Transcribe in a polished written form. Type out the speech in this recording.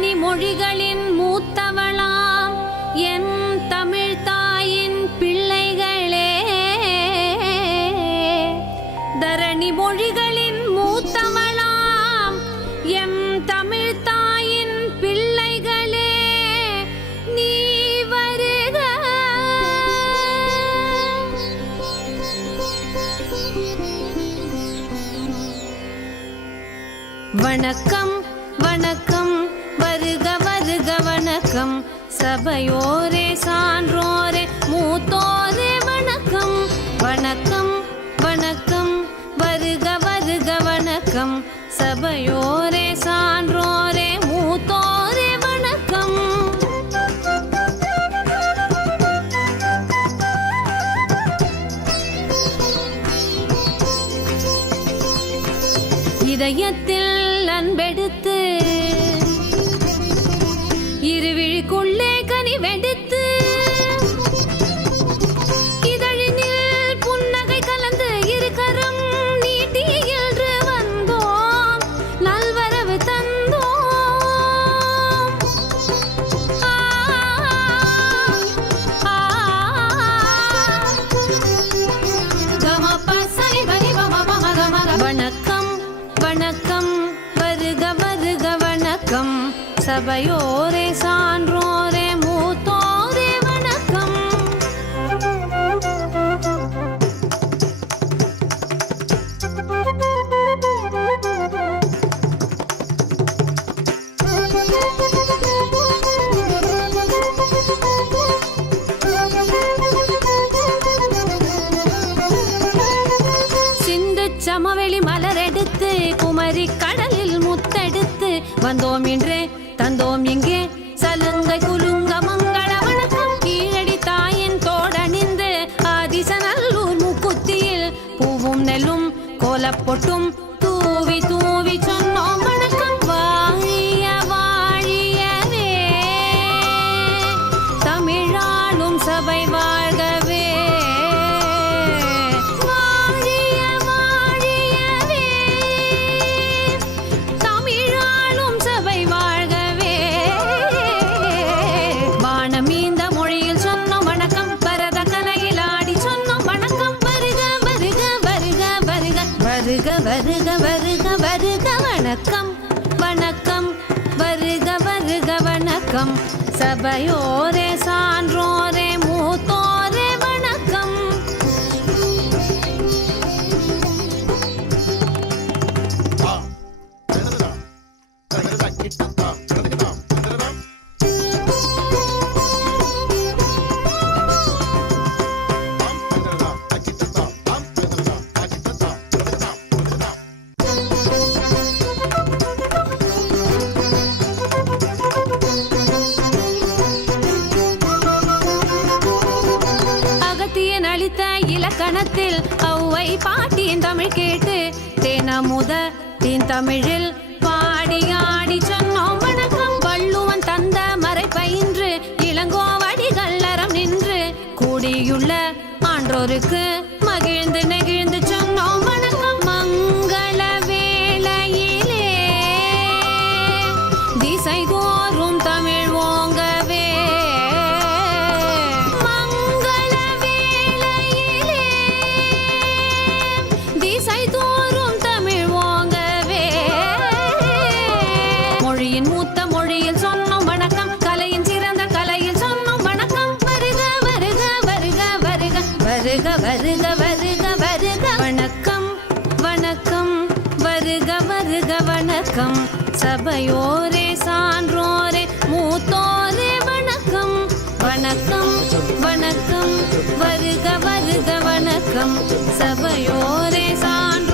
தரணி மொழிகளின் மூத்தவளாம் என் தமிழ் தாயின் பிள்ளைகளே. தரணி மொழிகளின் மூத்தவளாம் எம் தமிழ் தாயின் பிள்ளைகளே, நீ வருக. வணக்கம் வணக்கம், வருக வருக வணக்கம். சபையோரே சான்றோரே மூத்தோரே வணக்கம். வணக்கம் வணக்கம், வருக வருக வணக்கம். சபையோரே சான்றோரே மூத்தோரே வணக்கம். இதயத்தில் அன்பெடுத்து இருவிழிக்குள்ளே கனிவெடுத்து இதழினில் புன்னகை கலந்து இருக்கரம் நீட்டி என்று வந்தோம், நல்வரவு தந்தோம். வணக்கம் வணக்கம், வருக வருக வணக்கம். சபையோரே சான்றோரே மூத்தோரே வணக்கம். சிந்து சமவெளி மலரெடுத்து குமரி கடலில் முத்தெடுத்து வந்தோம் இன்றே தந்தோம் இங்கே சலுங்கை குலுங்க மங்கள வணக்கம். கீழடி தாயின் தோடணிந்து ஆதிசநல்லூர் மூக்குத்தியில் பூவும் நெல்லும் கோலப்பொட்டும் தூவி தூவி சொன்னோம் வணக்கம். வாழிய வாழியவே, தமிழாளும் சபை வாழ்கவே. வாழிய வாழியவே, தமிழாளும் சபை வாழ்கவே. வானமீந்த மொழியில் சொன்னோம் வணக்கம், பரத கலையில் ஆடி சொன்னோம் வணக்கம். வருக வருக வருக வருக, வருக வருக வருக வருக வணக்கம். வணக்கம், வருக வருக வணக்கம். சபையோரே சான்றோரே மூத்தோரே வணக்கம். அகத்தியன் அளித்த இலக்கணத்தில் ஔவை பாட்டியின் தமிழ் கேட்டு தேனமுத தீன் தமிழில் பாடி ஆடி சொன்னோம் வணக்கம். வள்ளுவன் தந்த மறை பயின்று இளங்கோவடிகள் அறம் நின்று கூடியுள்ள ஆன்றோருக்கு மகிழ்ந்து நெகிழ்ந்து சொன்னோம் வணக்கம். மங்கள வேளையிலே திசை தோறும் தமிழ் ஓங்கவே. மங்கள வேளையிலே திசை தோறும் தமிழ் ஓங்கவே. மொழியின் மூத்த மொழியில் சொன்னோம் வணக்கம். கலையின் சிறந்த கலையில் சொன்னோம் வணக்கம். வருக வருக வருக வருக, வருக வருக வருக வருக வணக்கம். வணக்கம், வருக வருக வணக்கம். சபையோரே சான்றோரே மூத்தோரே வணக்கம். வணக்கம் வணக்கம், வருக வருக வணக்கம். சபையோரே சான்றோரே